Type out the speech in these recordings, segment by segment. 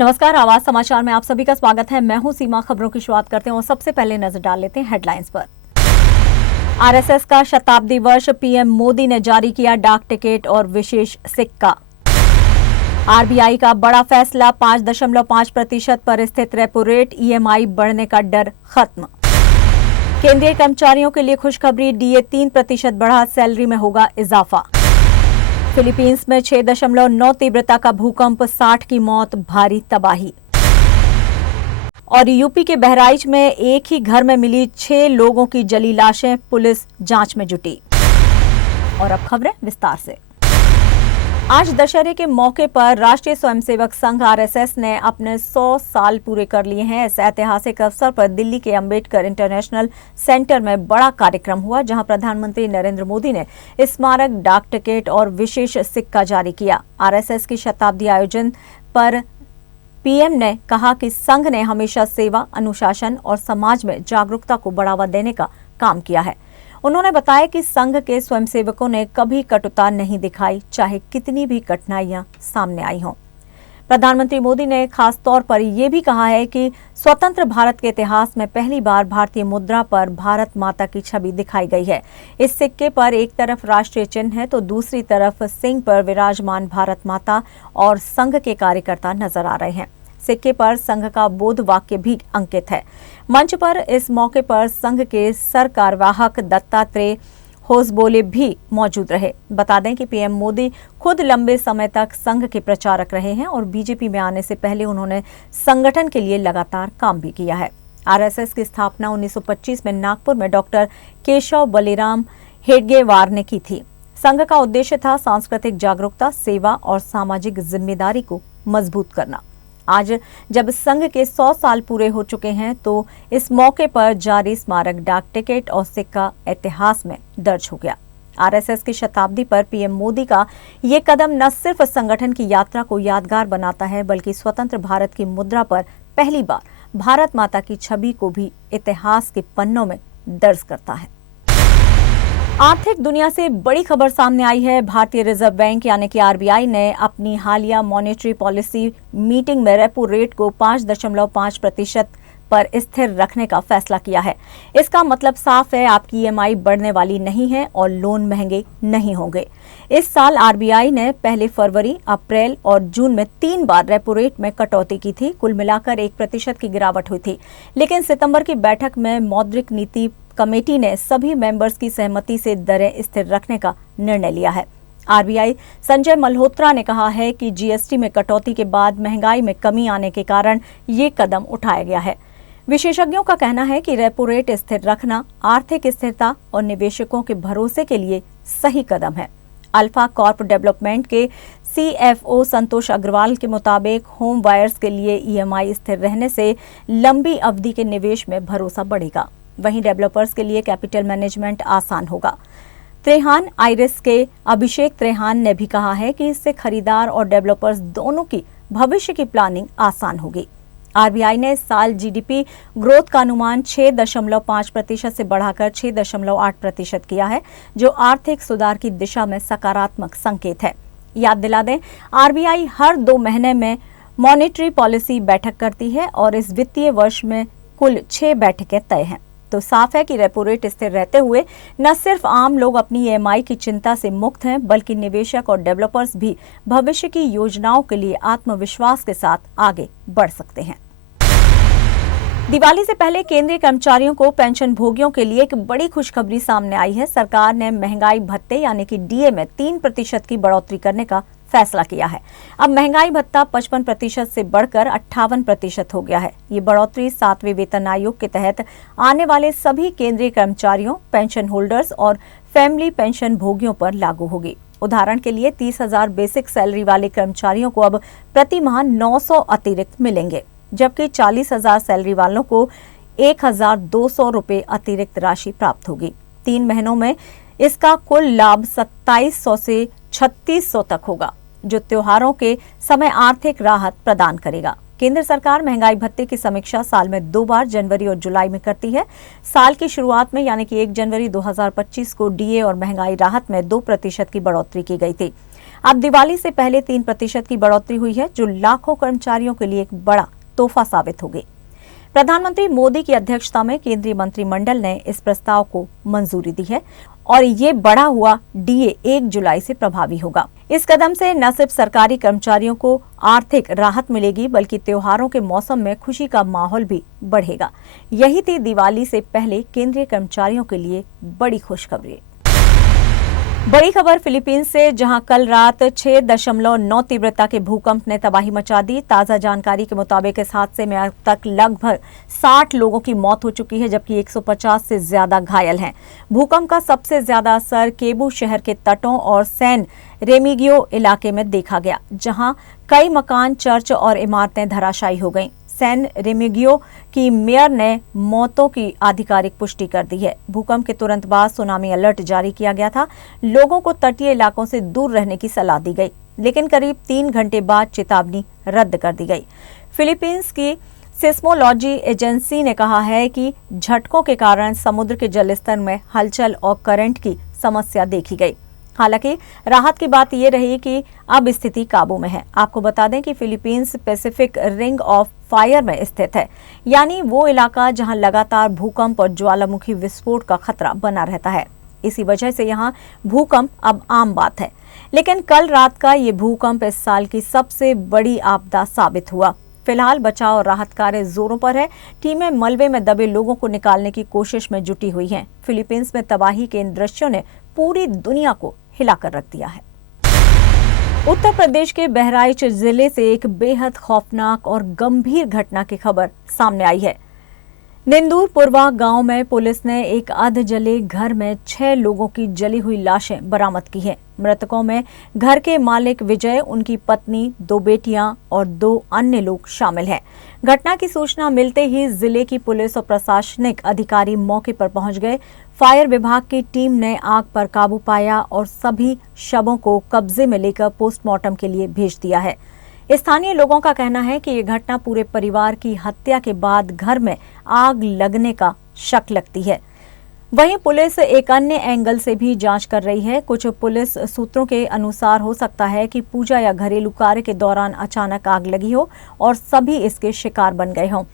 नमस्कार, आवाज समाचार में आप सभी का स्वागत है। मैं हूं सीमा। खबरों की शुरुआत करते हैं और सबसे पहले नजर डाल लेते हैं हेडलाइंस पर। आरएसएस का शताब्दी वर्ष, पीएम मोदी ने जारी किया डाक टिकट और विशेष सिक्का। आरबीआई का बड़ा फैसला, 5.5% पर स्थित रेपो रेट, ईएमआई बढ़ने का डर खत्म। केंद्रीय कर्मचारियों के लिए खुशखबरी, डीए 3% बढ़ा, सैलरी में होगा इजाफा। फिलीपींस में 6.9 तीव्रता का भूकंप, 60 की मौत, भारी तबाही। और यूपी के बहराइच में एक ही घर में मिली 6 लोगों की जली लाशें, पुलिस जांच में जुटी। और अब खबरें विस्तार से। आज दशहरे के मौके पर राष्ट्रीय स्वयंसेवक संघ आरएसएस ने अपने 100 साल पूरे कर लिए हैं। इस ऐतिहासिक अवसर पर दिल्ली के अंबेडकर इंटरनेशनल सेंटर में बड़ा कार्यक्रम हुआ, जहां प्रधानमंत्री नरेंद्र मोदी ने स्मारक, डाक टिकट और विशेष सिक्का जारी किया। आरएसएस की शताब्दी आयोजन पर पीएम ने कहा कि संघ ने हमेशा सेवा, अनुशासन और समाज में जागरूकता को बढ़ावा देने का काम किया है। उन्होंने बताया कि संघ के स्वयंसेवकों ने कभी कटुता नहीं दिखाई, चाहे कितनी भी कठिनाइयां सामने आई हों। प्रधानमंत्री मोदी ने खास तौर पर यह भी कहा है कि स्वतंत्र भारत के इतिहास में पहली बार भारतीय मुद्रा पर भारत माता की छवि दिखाई गई है। इस सिक्के पर एक तरफ राष्ट्रीय चिन्ह है तो दूसरी तरफ सिंह पर विराजमान भारत माता और संघ के कार्यकर्ता नजर आ रहे हैं। सिक्के पर संघ का बोध वाक्य भी अंकित है। मंच पर इस मौके पर संघ के सरकारवाहक दत्तात्रेय होसबोले भी मौजूद रहे। बता दें कि पीएम मोदी खुद लंबे समय तक संघ के प्रचारक रहे हैं और बीजेपी में आने से पहले उन्होंने संगठन के लिए लगातार काम भी किया है। आरएसएस की स्थापना 1925 में नागपुर में डॉक्टर केशव बलिराम हेडगेवार ने की थी। संघ का उद्देश्य था सांस्कृतिक जागरूकता, सेवा और सामाजिक जिम्मेदारी को मजबूत करना। आज जब संघ के 100 साल पूरे हो चुके हैं तो इस मौके पर जारी स्मारक, डाक टिकट और सिक्का इतिहास में दर्ज हो गया। आरएसएस की शताब्दी पर पीएम मोदी का ये कदम न सिर्फ संगठन की यात्रा को यादगार बनाता है, बल्कि स्वतंत्र भारत की मुद्रा पर पहली बार भारत माता की छवि को भी इतिहास के पन्नों में दर्ज करता है। आर्थिक दुनिया से बड़ी खबर सामने आई है। भारतीय रिजर्व बैंक यानी कि आरबीआई ने अपनी हालिया मॉनेटरी पॉलिसी मीटिंग में रेपो रेट को 5.5% पर स्थिर रखने का फैसला किया है। इसका मतलब साफ है, आपकी ईएमआई बढ़ने वाली नहीं है और लोन महंगे नहीं होंगे। इस साल आरबीआई ने पहले फरवरी, अप्रैल और जून में 3 बार रेपो रेट में कटौती की थी। कुल मिलाकर 1% की गिरावट हुई थी। लेकिन सितंबर की बैठक में मौद्रिक नीति कमेटी ने सभी मेंबर्स की सहमति से दरें स्थिर रखने का निर्णय लिया है। आरबीआई संजय मल्होत्रा ने कहा है कि जीएसटी में कटौती के बाद महंगाई में कमी आने के कारण ये कदम उठाया गया है। विशेषज्ञों का कहना है कि रेपो रेट स्थिर रखना आर्थिक स्थिरता और निवेशकों के भरोसे के लिए सही कदम है। अल्फा कॉर्प डेवलपमेंट के सीएफओ संतोष अग्रवाल के मुताबिक होम बायर्स के लिए ईएमआई स्थिर रहने से लंबी अवधि के निवेश में भरोसा बढ़ेगा। वहीं डेवलपर्स के लिए कैपिटल मैनेजमेंट आसान होगा। त्रेहान आइरिस के अभिषेक त्रेहान ने भी कहा है कि इससे खरीदार और डेवलपर्स दोनों की भविष्य की प्लानिंग आसान होगी। आरबीआई ने इस साल जीडीपी ग्रोथ का अनुमान 6.5% से बढ़ाकर 6.8% किया है, जो आर्थिक सुधार की दिशा में सकारात्मक संकेत है। याद दिला दें, आरबीआई हर 2 महीने में मॉनेटरी पॉलिसी बैठक करती है और इस वित्तीय वर्ष में कुल 6 बैठकें तय हैं। तो साफ है कि रेपो रेट स्थिर रहते हुए न सिर्फ आम लोग अपनी ईएमआई की चिंता से मुक्त हैं, बल्कि निवेशक और डेवलपर्स भी भविष्य की योजनाओं के लिए आत्मविश्वास के साथ आगे बढ़ सकते हैं। दिवाली से पहले केंद्रीय कर्मचारियों को पेंशन भोगियों के लिए एक बड़ी खुशखबरी सामने आई है। सरकार ने महंगाई भत्ते यानी कि डीए में 3% की बढ़ोतरी करने का फैसला किया है। अब महंगाई भत्ता 55% से बढ़कर 58% हो गया है। ये बढ़ोतरी 7वें वेतन आयोग के तहत आने वाले सभी केंद्रीय कर्मचारियों, पेंशन होल्डर्स और फैमिली पेंशन भोगियों पर लागू होगी। उदाहरण के लिए 30,000 बेसिक सैलरी वाले कर्मचारियों को अब प्रति माह 900 अतिरिक्त मिलेंगे, जबकि 40,000 सैलरी वालों को 1,200 रुपये अतिरिक्त राशि प्राप्त होगी। 3 महीनों में इसका कुल लाभ 2700 से 3600 तक होगा, जो त्योहारों के समय आर्थिक राहत प्रदान करेगा। केंद्र सरकार महंगाई भत्ते की समीक्षा साल में 2 बार जनवरी और जुलाई में करती है। साल की शुरुआत में यानी कि 1 जनवरी 2025 को डीए और महंगाई राहत में 2% की बढ़ोतरी की गई थी। अब दिवाली से पहले 3% की बढ़ोतरी हुई है, जो लाखों कर्मचारियों के लिए एक बड़ा तोहफा साबित होगी। प्रधानमंत्री मोदी की अध्यक्षता में केंद्रीय मंत्रिमंडल ने इस प्रस्ताव को मंजूरी दी है और ये बढ़ा हुआ डीए 1 जुलाई से प्रभावी होगा। इस कदम से न सिर्फ सरकारी कर्मचारियों को आर्थिक राहत मिलेगी, बल्कि त्योहारों के मौसम में खुशी का माहौल भी बढ़ेगा। यही थी दिवाली से पहले केंद्रीय कर्मचारियों के लिए बड़ी खुशखबरी। बड़ी खबर फिलीपींस से, जहां कल रात 6.9 तीव्रता के भूकंप ने तबाही मचा दी। ताजा जानकारी के मुताबिक इस हादसे में अब तक लगभग 60 लोगों की मौत हो चुकी है, जबकि 150 से ज्यादा घायल हैं। भूकंप का सबसे ज्यादा असर केबू शहर के तटों और सैन रेमिगियो इलाके में देखा गया, जहां कई मकान, चर्च और इमारतें धराशायी हो गईं। सैन रेमिगियो की मेयर ने मौतों की आधिकारिक पुष्टि कर दी है। भूकंप के तुरंत बाद सुनामी अलर्ट जारी किया गया था। लोगों को तटीय इलाकों से दूर रहने की सलाह दी गई, लेकिन करीब 3 घंटे बाद चेतावनी रद्द कर दी गई। फिलीपींस की सिस्मोलॉजी एजेंसी ने कहा है कि झटकों के कारण समुद्र के जलस्तर में हलचल और करंट की समस्या देखी गई। हालांकि राहत की बात यह रही कि अब स्थिति काबू में है। आपको बता दें कि Philippines Pacific ring of fire में स्थित है, यानी वो इलाका जहां लगातार भूकंप और ज्वालामुखी विस्फोट का खतरा बना रहता है। इसी वजह से यहां भूकंप अब आम बात है। लेकिन कल रात का ये भूकंप इस साल की सबसे बड़ी आपदा साबित हुआ। फिलहाल बचाव और राहत कार्य जोरों पर है। टीमें मलबे में दबे लोगों को निकालने की कोशिश में जुटी हुई हैं। फिलीपींस में तबाही के इन दृश्यों ने पूरी दुनिया को हिलाकर रख दिया है। उत्तर प्रदेश के बहराइच जिले से एक बेहद खौफनाक और गंभीर घटना की खबर सामने आई है। निंदूरपुरवा गांव में पुलिस ने एक अध जले घर में 6 लोगों की जली हुई लाशें बरामद की हैं। मृतकों में घर के मालिक विजय, उनकी पत्नी, 2 बेटियां और 2 अन्य लोग शामिल हैं। घटना की सूचना मिलते ही जिले की पुलिस और प्रशासनिक अधिकारी मौके पर पहुंच गए। फायर विभाग की टीम ने आग पर काबू पाया और सभी शवों को कब्जे में लेकर पोस्टमार्टम के लिए भेज दिया है। स्थानीय लोगों का कहना है कि ये घटना पूरे परिवार की हत्या के बाद घर में आग लगने का शक लगती है। वहीं पुलिस एक अन्य एंगल से भी जांच कर रही है। कुछ पुलिस सूत्रों के अनुसार हो सकता है कि पूजा या घरेलू कार्य के दौरान अचानक आग लगी हो और सभी इसके शिकार बन गए हों।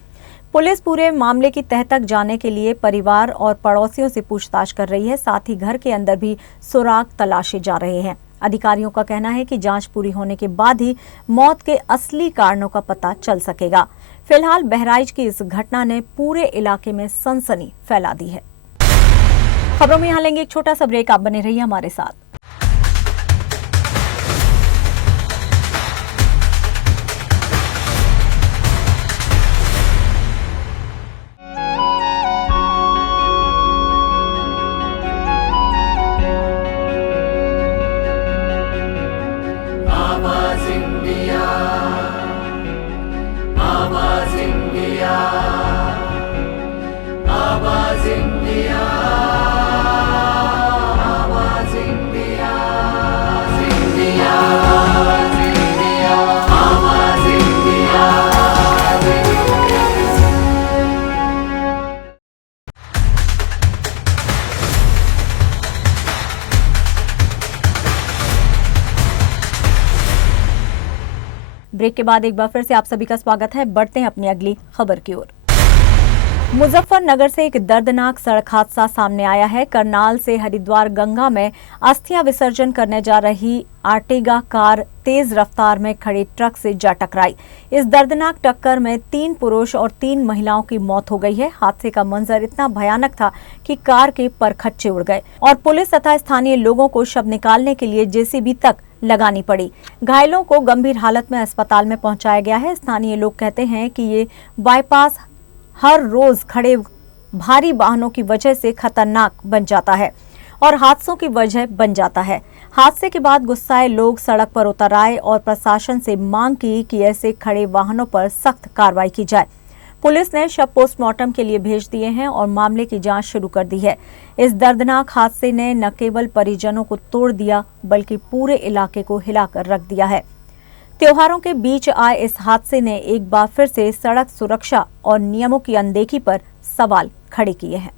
पुलिस पूरे मामले की तह तक जाने के लिए परिवार और पड़ोसियों से पूछताछ कर रही है। साथ ही घर के अंदर भी सुराग तलाशे जा रहे हैं। अधिकारियों का कहना है कि जांच पूरी होने के बाद ही मौत के असली कारणों का पता चल सकेगा। फिलहाल बहराइच की इस घटना ने पूरे इलाके में सनसनी फैला दी है। खबरों में यहाँ लेंगे एक छोटा सा ब्रेक। आप बने रहिए हमारे साथ। ब्रेक के बाद एक बार फिर से आप सभी का स्वागत है। बढ़ते हैं अपनी अगली खबर की ओर। मुजफ्फरनगर से एक दर्दनाक सड़क हादसा सामने आया है। करनाल से हरिद्वार गंगा में अस्थियां विसर्जन करने जा रही आर्टिगा कार तेज रफ्तार में खड़े ट्रक से जा टकराई। इस दर्दनाक टक्कर में 3 पुरुष और 3 महिलाओं की मौत हो गई है। हादसे का मंजर इतना भयानक था कि कार के परखच्चे उड़ गए और पुलिस तथा स्थानीय लोगों को शव निकालने के लिए जेसीबी तक लगानी पड़ी। घायलों को गंभीर हालत में अस्पताल में पहुंचाया गया है। स्थानीय लोग कहते हैं कि ये बाईपास हर रोज खड़े भारी वाहनों की वजह से खतरनाक बन जाता है और हादसों की वजह बन जाता है। हादसे के बाद गुस्साए लोग सड़क पर उतर आए और प्रशासन से मांग की कि ऐसे खड़े वाहनों पर सख्त कार्रवाई की जाए। पुलिस ने शव पोस्टमार्टम के लिए भेज दिए हैं और मामले की जांच शुरू कर दी है। इस दर्दनाक हादसे ने न केवल परिजनों को तोड़ दिया, बल्कि पूरे इलाके को हिलाकर रख दिया है। त्योहारों के बीच आए इस हादसे ने एक बार फिर से सड़क सुरक्षा और नियमों की अनदेखी पर सवाल खड़े किए हैं।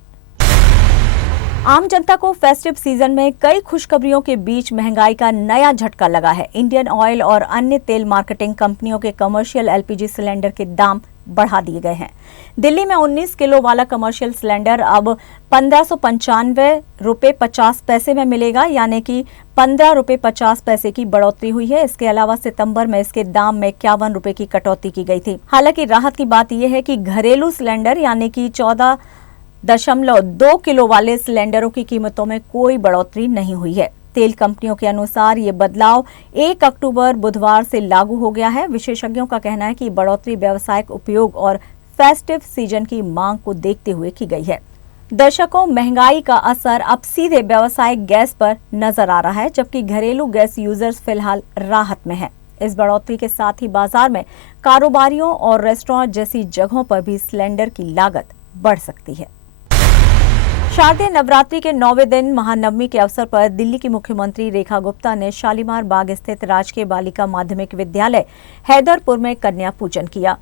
आम जनता को फेस्टिव सीजन में कई खुशखबरियों के बीच महंगाई का नया झटका लगा है। इंडियन ऑयल और अन्य तेल मार्केटिंग कंपनियों के कमर्शियल एलपीजी सिलेंडर के दाम बढ़ा दिए गए हैं। दिल्ली में 19 किलो वाला कमर्शियल सिलेंडर अब 1595 रुपये 50 पैसे में मिलेगा, यानी कि 15 रुपये 50 पैसे की बढ़ोतरी हुई है। इसके अलावा सितंबर में इसके दाम में 51 रुपये की कटौती की गई थी। हालांकि राहत की बात यह है कि घरेलू सिलेंडर यानी कि 14.2 किलो वाले सिलेंडरों की कीमतों में कोई बढ़ोतरी नहीं हुई है। तेल कंपनियों के अनुसार ये बदलाव 1 अक्टूबर बुधवार से लागू हो गया है। विशेषज्ञों का कहना है कि बढ़ोतरी व्यावसायिक उपयोग और फेस्टिव सीजन की मांग को देखते हुए की गई है। दर्शकों, महंगाई का असर अब सीधे व्यावसायिक गैस पर नजर आ रहा है, जबकि घरेलू गैस यूजर्स फिलहाल राहत में है। इस बढ़ोतरी के साथ ही बाजार में कारोबारियों और रेस्टोरेंट जैसी जगहों पर भी सिलेंडर की लागत बढ़ सकती है। शारदीय नवरात्रि के 9वें दिन महानवमी के अवसर पर दिल्ली की मुख्यमंत्री रेखा गुप्ता ने शालीमार बाग स्थित राजकीय बालिका माध्यमिक विद्यालय हैदरपुर में कन्या पूजन किया।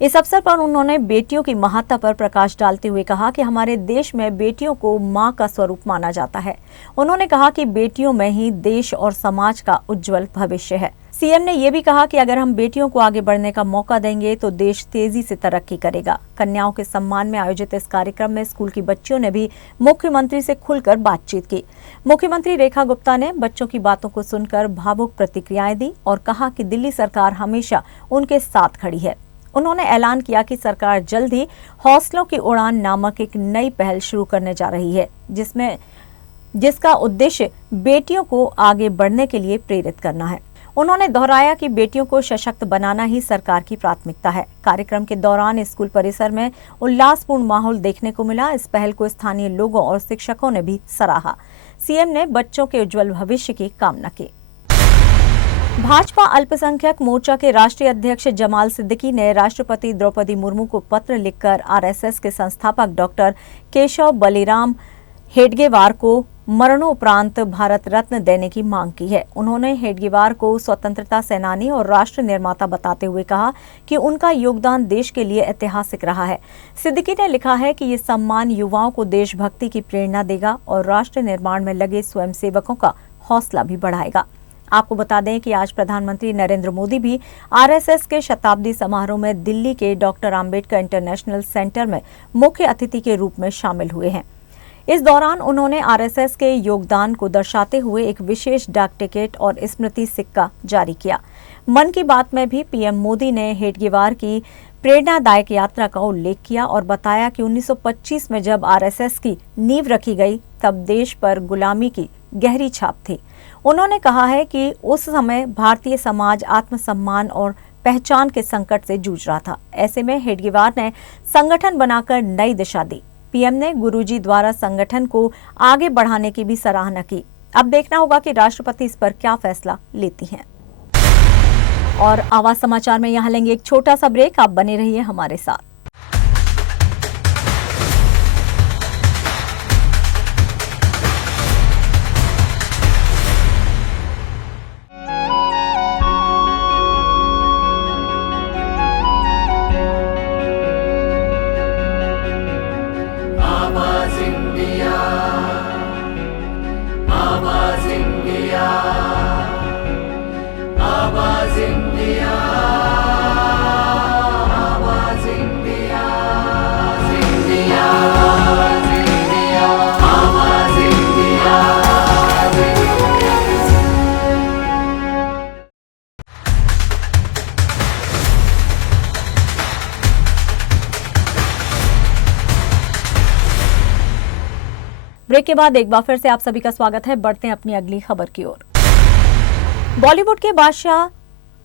इस अवसर पर उन्होंने बेटियों की महत्ता पर प्रकाश डालते हुए कहा कि हमारे देश में बेटियों को मां का स्वरूप माना जाता है। उन्होंने कहा कि बेटियों में ही देश और समाज का उज्जवल भविष्य है। सीएम ने यह भी कहा कि अगर हम बेटियों को आगे बढ़ने का मौका देंगे तो देश तेजी से तरक्की करेगा। कन्याओं के सम्मान में आयोजित इस कार्यक्रम में स्कूल की बच्चियों ने भी मुख्यमंत्री से खुलकर बातचीत की। मुख्यमंत्री रेखा गुप्ता ने बच्चों की बातों को सुनकर भावुक प्रतिक्रियाएं दी और कहा कि दिल्ली सरकार हमेशा उनके साथ खड़ी है। उन्होंने ऐलान किया कि सरकार जल्द ही हौसलों की उड़ान नामक एक नई पहल शुरू करने जा रही है, जिसका उद्देश्य बेटियों को आगे बढ़ने के लिए प्रेरित करना है। उन्होंने दोहराया कि बेटियों को सशक्त बनाना ही सरकार की प्राथमिकता है। कार्यक्रम के दौरान स्कूल परिसर में उल्लासपूर्ण माहौल देखने को मिला। इस पहल को स्थानीय लोगों और शिक्षकों ने भी सराहा। सीएम ने बच्चों के उज्जवल भविष्य की कामना की। भाजपा अल्पसंख्यक मोर्चा के राष्ट्रीय अध्यक्ष जमाल सिद्दीकी ने राष्ट्रपति द्रौपदी मुर्मू को पत्र लिखकर आरएसएस के संस्थापक डॉक्टर केशव बलिराम हेडगेवार को मरणोपरांत भारत रत्न देने की मांग की है। उन्होंने हेडगेवार को स्वतंत्रता सेनानी और राष्ट्र निर्माता बताते हुए कहा कि उनका योगदान देश के लिए ऐतिहासिक रहा है। सिद्दीकी ने लिखा है कि ये सम्मान युवाओं को देशभक्ति की प्रेरणा देगा और राष्ट्र निर्माण में लगे स्वयंसेवकों का हौसला भी बढ़ाएगा। आपको बता दें कि आज प्रधानमंत्री नरेंद्र मोदी भी आरएसएस के शताब्दी समारोह में दिल्ली के डॉक्टर आम्बेडकर इंटरनेशनल सेंटर में मुख्य अतिथि के रूप में शामिल हुए हैं। इस दौरान उन्होंने आरएसएस के योगदान को दर्शाते हुए एक विशेष डाक टिकट और स्मृति सिक्का जारी किया। मन की बात में भी पीएम मोदी ने हेडगेवार की प्रेरणादायक यात्रा का उल्लेख किया और बताया कि 1925 में जब आरएसएस की नींव रखी गई तब देश पर गुलामी की गहरी छाप थी। उन्होंने कहा है कि उस समय भारतीय समाज आत्मसम्मान और पहचान के संकट से जूझ रहा था। ऐसे में हेडगेवार ने संगठन बनाकर नई दिशा दी। पीएम ने गुरुजी द्वारा संगठन को आगे बढ़ाने की भी सराहना की। अब देखना होगा कि राष्ट्रपति इस पर क्या फैसला लेती हैं। और आवाज समाचार में यहाँ लेंगे एक छोटा सा ब्रेक। आप बने रहिए हमारे साथ। ब्रेक के बाद एक बार फिर से आप सभी का स्वागत है। बढ़ते हैं अपनी अगली खबर की ओर। बॉलीवुड के बादशाह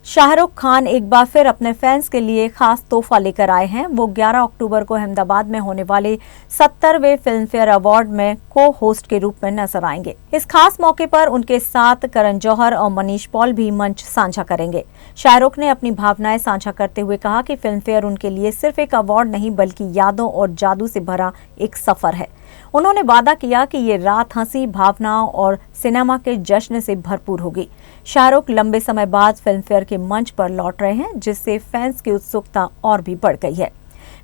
शाहरुख खान एक बार फिर अपने फैंस के लिए खास तोहफा लेकर आए हैं। वो 11 अक्टूबर को अहमदाबाद में होने वाले 70वें फिल्म फेयर अवार्ड में को होस्ट के रूप में नजर आएंगे। इस खास मौके पर उनके साथ करण जौहर और मनीष पॉल भी मंच साझा करेंगे। शाहरुख ने अपनी भावनाएं साझा करते हुए कहा कि फिल्म फेयर उनके लिए सिर्फ एक अवार्ड नहीं बल्कि यादों और जादू से भरा एक सफर है। उन्होंने वादा किया कि ये रात हंसी, भावनाओं और सिनेमा के जश्न से भरपूर होगी। शाहरुख लंबे समय बाद फिल्म फेयर के मंच पर लौट रहे हैं, जिससे फैंस की उत्सुकता और भी बढ़ गई है।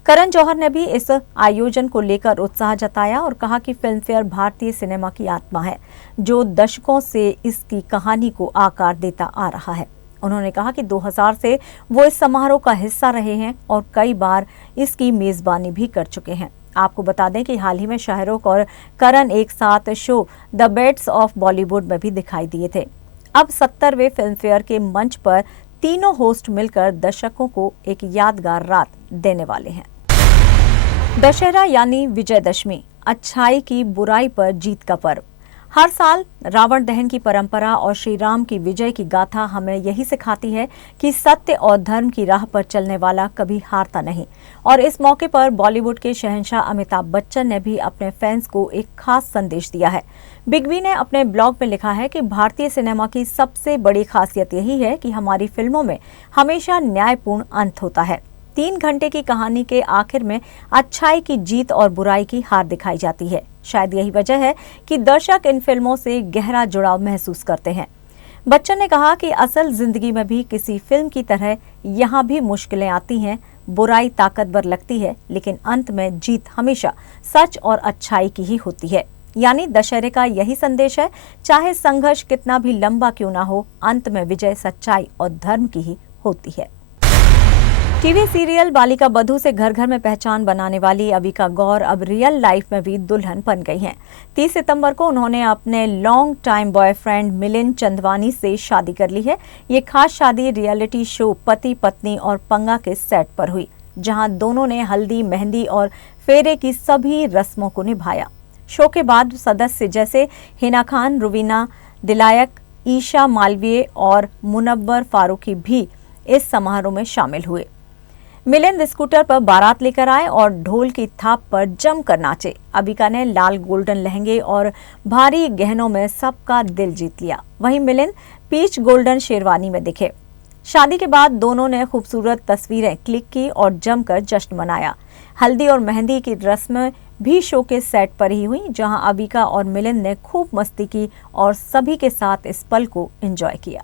करण जौहर ने भी इस आयोजन को लेकर उत्साह जताया और कहा कि फिल्म फेयर भारतीय सिनेमा की आत्मा है, जो दशकों से इसकी कहानी को आकार देता आ रहा है। उन्होंने कहा कि 2000 से वो इस समारोह का हिस्सा रहे हैं और कई बार इसकी मेजबानी भी कर चुके हैं। आपको बता दें कि हाल ही में शाहरुख और करण एक साथ show the best of Bollywood में भी दिखाई दिए थे। अब 70वें फिल्म फेयर के मंच पर तीनों होस्ट मिलकर दर्शकों को एक यादगार रात देने वाले हैं। दशहरा यानी विजयदशमी, अच्छाई की बुराई पर जीत का पर्व। हर साल रावण दहन की परंपरा और श्री राम की विजय की गाथा हमें यही सिखाती है कि सत्य और धर्म की राह पर चलने वाला कभी हारता नहीं। और इस मौके पर बॉलीवुड के शहंशाह अमिताभ बच्चन ने भी अपने फैंस को एक खास संदेश दिया है। बिग बी ने अपने ब्लॉग में लिखा है कि भारतीय सिनेमा की सबसे बड़ी खासियत यही है कि हमारी फिल्मों में हमेशा न्यायपूर्ण अंत होता है। 3 घंटे की कहानी के आखिर में अच्छाई की जीत और बुराई की हार दिखाई जाती है। शायद यही वजह है कि दर्शक इन फिल्मों से गहरा जुड़ाव महसूस करते हैं। बच्चन ने कहा कि असल जिंदगी में भी किसी फिल्म की तरह यहाँ भी मुश्किलें आती हैं, बुराई ताकतवर लगती है, लेकिन अंत में जीत हमेशा सच और अच्छाई की ही होती है। यानी दशहरे का यही संदेश है, चाहे संघर्ष कितना भी लंबा क्यों ना हो, अंत में विजय सच्चाई और धर्म की ही होती है। टीवी सीरियल बालिका बधू से घर घर में पहचान बनाने वाली अविका गौर अब रियल लाइफ में भी दुल्हन बन गई हैं। 30 सितंबर को उन्होंने अपने long time boyfriend Milind Chandwani से शादी कर ली है। ये खास शादी रियलिटी शो पति पत्नी और पंगा के सेट पर हुई, जहां दोनों ने हल्दी, मेहंदी और फेरे की सभी रस्मों को निभाया। शो के बाद सदस्य जैसे हिना खान, रुवीना दिलायक, ईशा मालवीय और मुनव्वर फारूकी भी इस समारोह में शामिल हुए। मिलिंद स्कूटर पर बारात लेकर आए और ढोल की थाप पर जमकर नाचे। अविका ने लाल गोल्डन लहंगे और भारी गहनों में सबका दिल जीत लिया। वहीं मिलिंद पीच गोल्डन शेरवानी में दिखे। शादी के बाद दोनों ने खूबसूरत तस्वीरें क्लिक की और जमकर जश्न मनाया। हल्दी और मेहंदी की रस्में भी शो के सेट पर ही हुई, जहां अविका और मिलिंद ने खूब मस्ती की और सभी के साथ इस पल को एंजॉय किया।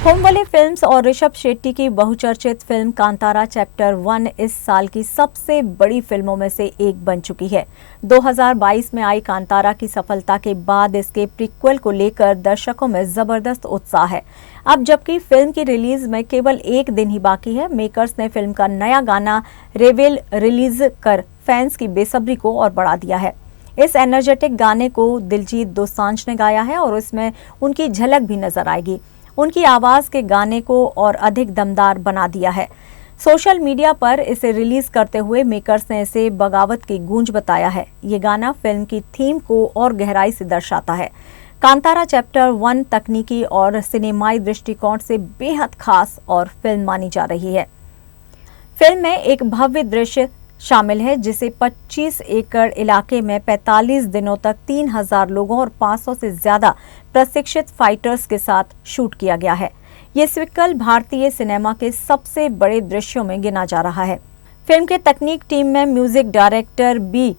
होमवले फिल्म्स और ऋषभ शेट्टी की बहुचर्चित फिल्म कांतारा चैप्टर 1 इस साल की सबसे बड़ी फिल्मों में से एक बन चुकी है। 2022 में आई कांतारा की सफलता के बाद इसके प्रीक्वल को लेकर दर्शकों में जबरदस्त उत्साह है। अब जबकि फिल्म की रिलीज में केवल 1 दिन ही बाकी है, मेकर्स ने फिल्म का नया गाना रेवेल रिलीज कर फैंस की बेसब्री को और बढ़ा दिया है। इस एनर्जेटिक गाने को दिलजीत दोसांझ ने गाया है और इसमें उनकी झलक भी नजर आएगी। उनकी आवाज के गाने को और अधिक दमदार बना दिया है। सोशल मीडिया पर इसे रिलीज करते हुए मेकर्स ने इसे बगावत की गूंज बताया है। ये गाना फिल्म की थीम को और गहराई से दर्शाता है। कांतारा चैप्टर 1 तकनीकी और सिनेमाई दृष्टिकोण से बेहद खास और फिल्म मानी जा रही है। फिल्म में एक भव्य दृश्य शामिल है, जिसे 25 एकड़ इलाके में 45 दिनों तक 3000 लोगों और 500 से ज्यादा प्रशिक्षित फाइटर्स के साथ शूट किया गया है। ये सीक्वल भारतीय सिनेमा के सबसे बड़े दृश्यों में गिना जा रहा है। फिल्म के तकनीक टीम में music director B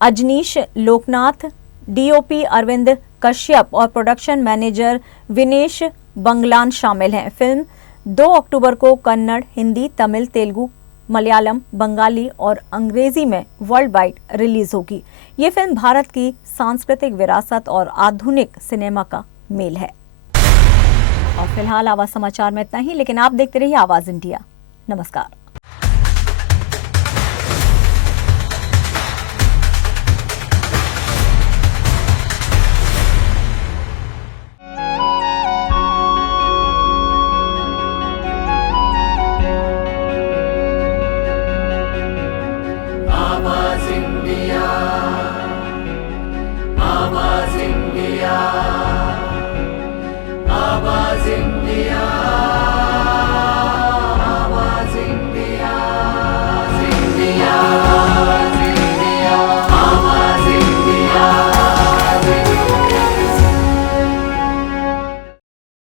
Ajaneesh Loknath, DOP Arvind Kashyap और प्रोडक्शन मैनेजर विनेश बंगलान शामिल हैं। फिल्म 2 अक्टूबर को कन्नड़, हिंदी, तमिल, तेलुगु, मलयालम, बंगाली और अंग्रेजी में वर्ल्ड वाइड रिलीज होगी। ये फिल्म भारत की सांस्कृतिक विरासत और आधुनिक सिनेमा का मेल है। और फिलहाल आवाज समाचार में इतना ही, लेकिन आप देखते रहिए आवाज इंडिया। नमस्कार।